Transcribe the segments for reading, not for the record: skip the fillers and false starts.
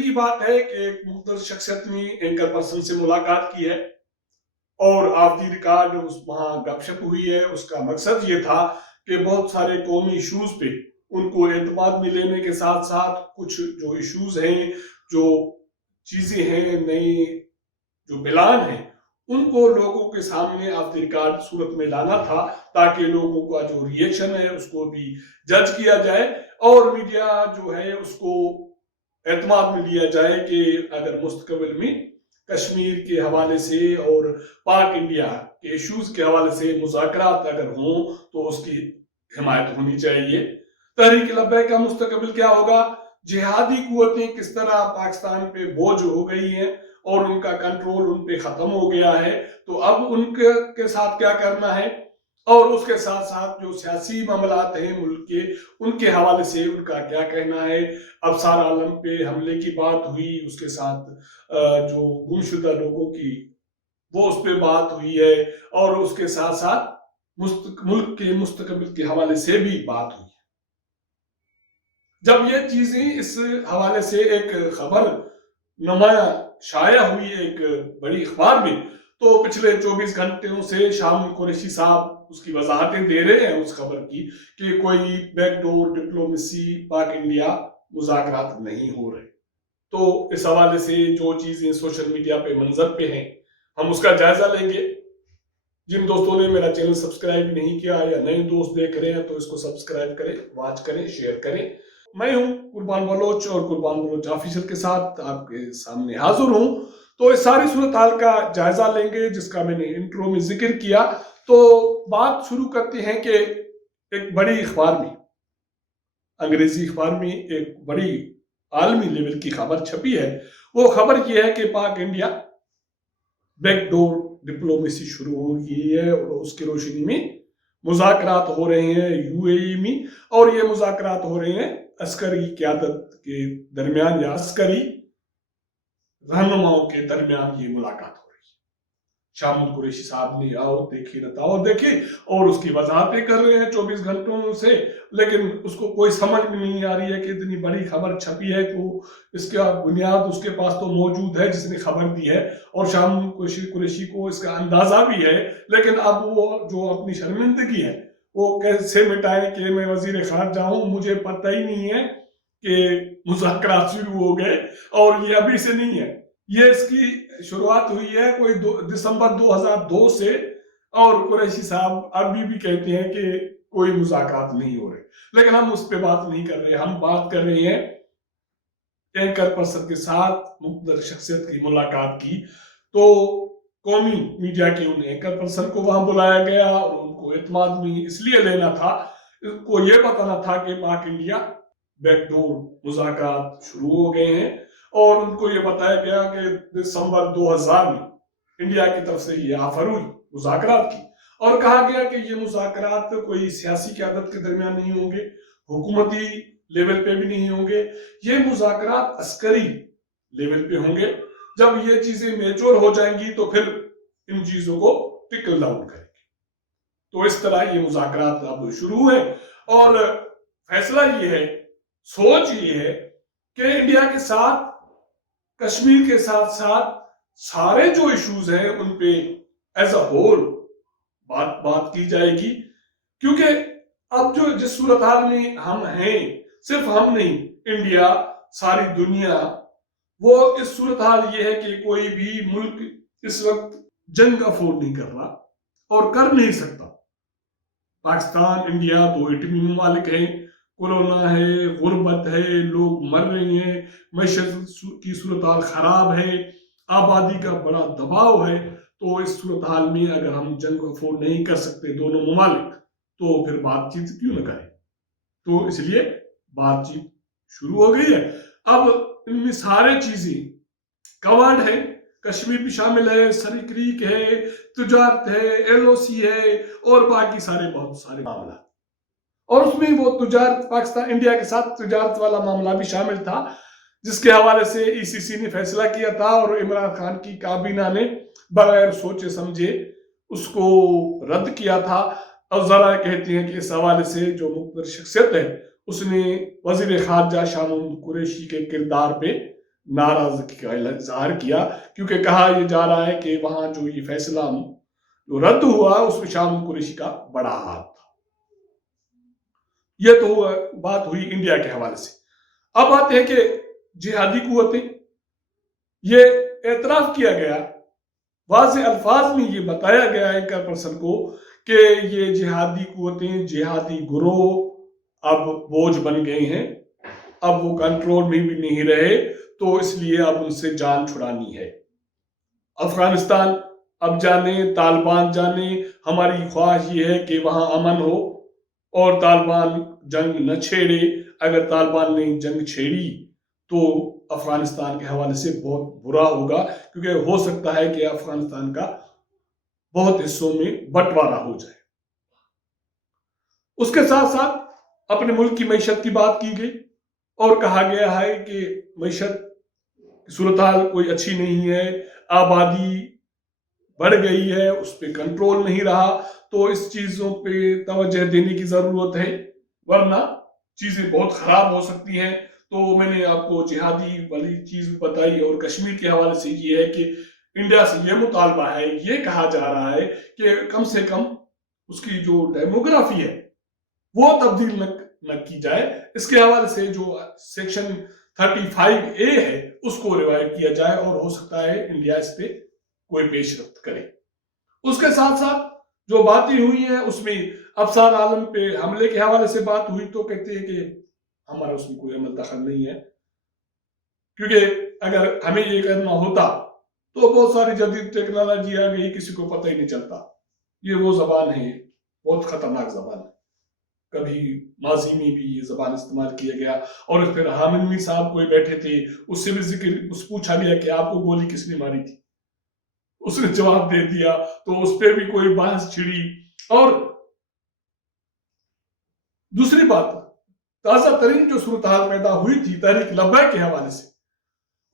तसल्ली की बात है कि एक मुख्तर शख्सियत ने एंकर पर्सन से मुलाकात की है और ऑफ द रिकॉर्ड उस वहाँ गपशप हुई है। उसका मकसद ये था कि बहुत सारे कौमी इश्यूज पे उनको एतमाद में लेने के साथ साथ कुछ जो इश्यूज हैं, जो चीजें हैं, नई जो बिलान हैं, उनको लोगों के सामने ऑफ द रिकॉर्ड सूरत में लाना था, ताकि लोगों का जो रिएक्शन है उसको भी जज किया जाए और मीडिया जो है उसको एतमाद में लिया जाए कि अगर मुस्तकबिल में कश्मीर के हवाले से और पाक इंडिया के इश्यूज के हवाले से मुज़ाकरात अगर हों तो उसकी हिमायत होनी चाहिए। तहरीक लब्बैक का मुस्तकबिल क्या होगा, जिहादी कुव्वतें किस तरह पाकिस्तान पे बोझ हो गई हैं और उनका कंट्रोल उन पे खत्म हो गया है, तो अब उनके साथ क्या करना है, और उसके साथ साथ जो सियासी मामलात हैं मुल्क के, उनके हवाले से उनका क्या कहना है। अबसार आलम पे हमले की बात हुई, उसके साथ जो गुमशुदा लोगों की वो उस पर बात हुई है, और उसके साथ साथ मुल्क के मुस्तकबिल के हवाले से भी बात हुई है। जब ये चीजें इस हवाले से एक खबर नुमाया शाया हुई एक बड़ी अखबार में, तो पिछले 24 घंटों से शाम कुरैशी साहब उसकी वजाहतें दे रहे हैं उस खबर की कि कोई बैकडोर डिप्लोमेसी पाक इंडिया मुज़ाकरात नहीं हो रहे। तो इस हवाले से जो चीजें सोशल मीडिया पे मंजर पे हैं, हम उसका जायजा लेंगे। जिन दोस्तों ने मेरा चैनल सब्सक्राइब नहीं किया या नए दोस्त देख रहे हैं तो इसको सब्सक्राइब करें, वॉच करें, शेयर करें। मैं हूं कुर्बान बलोच और कुर्बान बलोच ऑफिशियल के साथ आपके सामने हाजिर हूं। तो इस सारी सूरत हाल का जायजा लेंगे जिसका मैंने इंट्रो में जिक्र किया। तो बात शुरू करते हैं कि एक बड़ी अखबार में, अंग्रेजी अखबार में एक बड़ी आलमी लेवल की खबर छपी है। वो खबर ये है कि पाक इंडिया बैकडोर डिप्लोमेसी शुरू हो गई है और उसकी रोशनी में मुज़ाकरात हो रहे हैं यूएई में, और ये मुज़ाकरात हो रहे हैं अस्करी क़यादत के दरमियान या अस्करी रहनुमाओं के दरमियान ये मुलाकात हो रही है। शामुल कुरैशी साहब ने आओ देखी नताओ देखी और उसकी वजाहतें कर रहे हैं 24 घंटों से, लेकिन उसको कोई समझ में नहीं आ रही है कि इतनी बड़ी खबर छपी है तो इसका बुनियाद उसके पास तो मौजूद है जिसने खबर दी है, और शामुल कुरैशी को इसका अंदाजा भी है, लेकिन अब वो जो अपनी शर्मिंदगी है वो कैसे मिटाए कि मैं वजीर खारजा हूं, मुझे पता ही नहीं है कि मुज़ाकरात शुरू हो गए, और ये अभी से नहीं है, ये इसकी शुरुआत हुई है कोई दिसंबर 2002 से, और कुरैशी साहब अभी भी कहते हैं कि कोई मुज़ाकरात नहीं हो रहे। लेकिन हम उस पर बात नहीं कर रहे, हम बात कर रहे हैं एंकर पर्सन के साथ मुख्तर शख्सियत की मुलाकात की। तो कौमी मीडिया के उन एंकर पर्सन को वहां बुलाया गया और उनको एतमाद में इसलिए लेना था, उनको ये बताना था कि पाक इंडिया बैकडोर मुज़ाकरात शुरू हो गए हैं, और उनको ये बताया गया कि दिसंबर 2000 में इंडिया की तरफ से ये ऑफर हुई मुज़ाकरात की, और कहा गया कि ये मुज़ाकरात कोई सियासी क़यादत के दरमियान नहीं होंगे, हुकूमती लेवल पे भी नहीं होंगे, ये मुज़ाकरात अस्करी लेवल पे होंगे। जब ये चीजें मैच्योर हो जाएंगी तो फिर इन चीजों को टिकल डाउन करेंगे। तो इस तरह ये मुज़ाकरात अब शुरू हुए, और फैसला ये है, सोच ये है कि इंडिया के साथ कश्मीर के साथ साथ सारे जो इश्यूज हैं उन पे एज अ होल बात की जाएगी, क्योंकि अब जो जिस सूरत हाल में हम हैं, सिर्फ हम नहीं, इंडिया, सारी दुनिया, वो इस सूरत हाल ये है कि कोई भी मुल्क इस वक्त जंग अफोर्ड नहीं कर रहा और कर नहीं सकता। पाकिस्तान, इंडिया दो एटमी ममालिक हैं, कोरोना है, गुर्बत है, लोग मर रहे हैं, मैशत की सूरत हाल खराब है, आबादी का बड़ा दबाव है। तो इस सूरत हाल में अगर हम जंग अफोर्ड नहीं कर सकते दोनों ममालिक, तो फिर बातचीत क्यों न करें। तो इसलिए बातचीत शुरू हो गई है। अब इनमें सारे चीजें कवर्ड है, कश्मीर भी शामिल है, सरी क्रीक है, तुजारत है, एलओसी है, और बाकी सारे बहुत सारे मामला, और उसमें वो तुजारत पाकिस्तान इंडिया के साथ तुजारत वाला मामला भी शामिल था, जिसके हवाले से ईसीसी ने फैसला किया था और इमरान खान की काबीना ने बगैर सोचे समझे उसको रद्द किया था। और जरा कहती हैं कि इस हवाले से जो मुख्तर शख्सियत है उसने वजीर खारजा शामुल कुरैशी के किरदार पे नाराजगी का इजहार किया, क्योंकि कहा यह जा रहा है कि वहां जो ये फैसला जो रद्द हुआ उसमें शाम कुरैशी का बड़ा हाथ था। यह तो बात हुई इंडिया के हवाले से। अब बात है कि जिहादी कुव्वतें, ये एतराफ किया गया, वाज़ेह अल्फाज में ये बताया गया एंकर पर्सन को कि ये जिहादी कुव्वतें, जिहादी गुरोह अब बोझ बन गए हैं, अब वो कंट्रोल में भी नहीं रहे, तो इसलिए अब उनसे जान छुड़ानी है। अफगानिस्तान अब जाने, तालिबान जाने, हमारी ख्वाहिश ये है कि वहां अमन हो और तालिबान जंग न छेड़े। अगर तालिबान ने जंग छेड़ी तो अफगानिस्तान के हवाले से बहुत बुरा होगा, क्योंकि हो सकता है कि अफगानिस्तान का बहुत हिस्सों में बंटवारा हो जाए। उसके साथ साथ अपने मुल्क की मईशत की बात की गई और कहा गया है कि मईशत सूरत हाल कोई अच्छी नहीं है, आबादी बढ़ गई है, उस पर कंट्रोल नहीं रहा, तो इस चीजों पे तवज्जो देने की जरूरत है, वरना चीजें बहुत खराब हो सकती हैं। तो मैंने आपको जिहादी वाली चीज बताई, और कश्मीर के हवाले से ये है कि इंडिया से ये मुतालबा है, ये कहा जा रहा है कि कम से कम उसकी जो डेमोग्राफी है वो तब्दील न की जाए। इसके हवाले से जो सेक्शन 35A है उसको रिवाइव किया जाए, और हो सकता है इंडिया इस पे कोई पेशरफ्त करे। उसके साथ साथ जो बातें हुई हैं उसमें अफसार आलम पे हमले के हवाले से बात हुई, तो कहते हैं कि हमारा उसमें कोई अमल दखल नहीं है, क्योंकि अगर हमें ये करना होता तो बहुत सारी जदीद टेक्नोलॉजी आ गई, किसी को पता ही नहीं चलता। ये वो जबान है, बहुत खतरनाक जबान है, कभी माजी में भी ये जबान इस्तेमाल किया गया। और फिर हामिद मीर साहब कोई बैठे थे, उससे भी जिक्र पूछा गया कि आपको गोली किसने मारी थी, उसने जवाब दे दिया, तो उस पर भी कोई बहस छिड़ी। और दूसरी बात, ताजा तरीन जो सूरत हाल पैदा हुई थी तहरीक लब्बैक के हवाले से,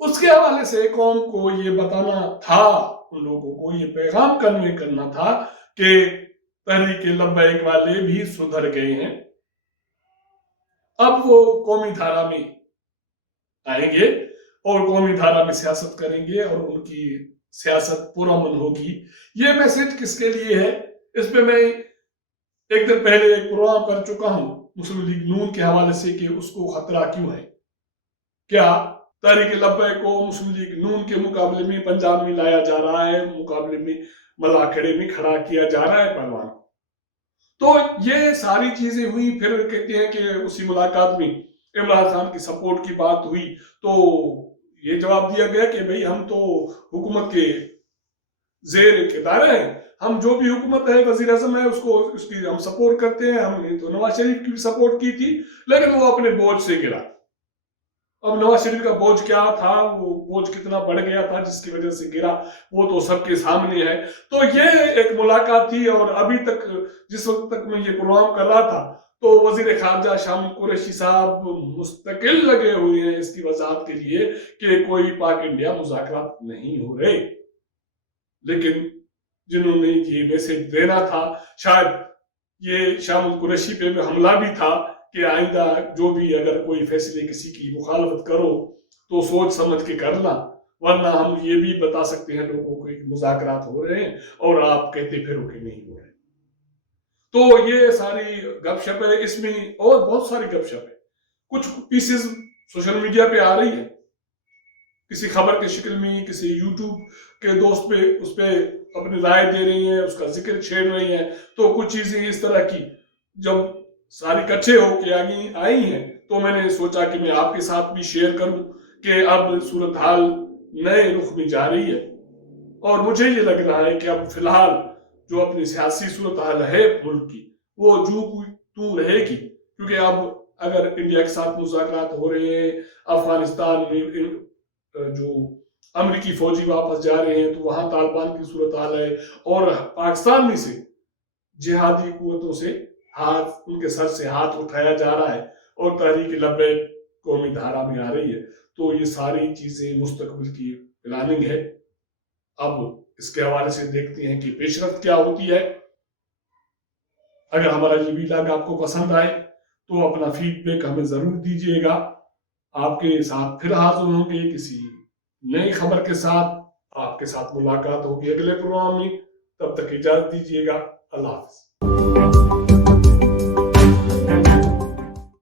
उसके हवाले से कौम को ये बताना था, उन लोगों को ये पैगाम कन्वे करना था कि तहरीक लब्बैक वाले भी सुधर गए हैं, अब वो कौमी धारा में आएंगे और कौमी धारा में सियासत करेंगे और उनकी सियासत पुरअमन होगी। ये मैसेज किसके लिए है, इस पे मैं एक दिन पहले एक प्रोग्राम कर चुका हूं मुस्लिम लीग नून के हवाले से कि उसको खतरा क्यों है। क्या तहरीक लब्बैक को मुस्लिम लीग नून के मुकाबले में पंजाब में लाया जा रहा है, मुकाबले में मलाखड़े में खड़ा किया जा रहा है पहलवान को? तो ये सारी चीजें हुई। फिर कहते हैं कि उसी मुलाकात में इमरान खान की सपोर्ट की बात हुई, तो ये जवाब दिया गया कि भाई हम तो हुकूमत के जेर इक़्तिदार हैं, हम जो भी हुकूमत है, वजीर आज़म है, उसको उसकी हम सपोर्ट करते हैं। हमने तो नवाज शरीफ की भी सपोर्ट की थी, लेकिन वो अपने बोझ से गिरा। अब नवाज शरीफ का बोझ क्या था, वो बोझ कितना बढ़ गया था जिसकी वजह से गिरा, वो तो सबके सामने है। तो ये एक मुलाकात थी, और अभी तक जिस वक्त तक मैं ये प्रोग्राम कर रहा था तो वजीर खारजा शाह कुरैशी साहब मुस्तकिल लगे हुए हैं इसकी वजाहत के लिए कि कोई पाक इंडिया मुज़ाकरात नहीं हो रहे। लेकिन जिन्होंने ये मैसेज देना था, शायद ये शाह कुरैशी पे हमला भी था कि आइंदा जो भी अगर कोई फैसले किसी की मुखालफत करो तो सोच समझ के करना, वरना हम ये भी बता सकते हैं लोगों को कि मुज़ाकरात हो रहे हैं और आप कहते फिरो कि नहीं हो रहे। तो ये सारी गपशप है, इसमें और बहुत सारी गपशप है। कुछ पीसेस सोशल मीडिया पे आ रही है, किसी खबर के शक्ल में, किसी यूट्यूब के दोस्त पे उस पे अपनी राय दे रही हैं, उसका जिक्र छेड़ रही हैं। तो कुछ चीजें इस तरह की जब सारी कच्चे होके आई हैं, तो मैंने सोचा कि मैं आपके साथ भी शेयर करूं कि अब सूरत हाल नए रुख में जा रही है। और मुझे ये लग रहा है कि अब फिलहाल जो अपनी सियासी सूरत हाल है मुल्क की, वो जू तू रहेगी, क्योंकि अब अगर इंडिया के साथ मुज़ाकरात हो रहे हैं, अफगानिस्तान में जो अमेरिकी फौजी वापस जा रहे हैं, तो वहां तालिबान की सूरत हाल है, और पाकिस्तान में से जिहादी कुव्वतों से हाथ, उनके सर से हाथ उठाया जा रहा है और तहरीक लब्बैक कौमी धारा में आ रही है। तो ये सारी चीजें मुस्तकबिल की प्लानिंग है। अब इसके हवाले से देखते हैं कि पेशरफ्त क्या होती है। अगर हमारा ये वीडियो आपको पसंद आए तो अपना फीडबैक हमें जरूर दीजिएगा। آپ کے ساتھ پھر حاضر ہوں گے کسی نئی خبر کے ساتھ. آپ کے ساتھ ملاقات ہوگی اگلے پروگرام میں. تب تک اجازت دیجیے گا. اللہ حافظ.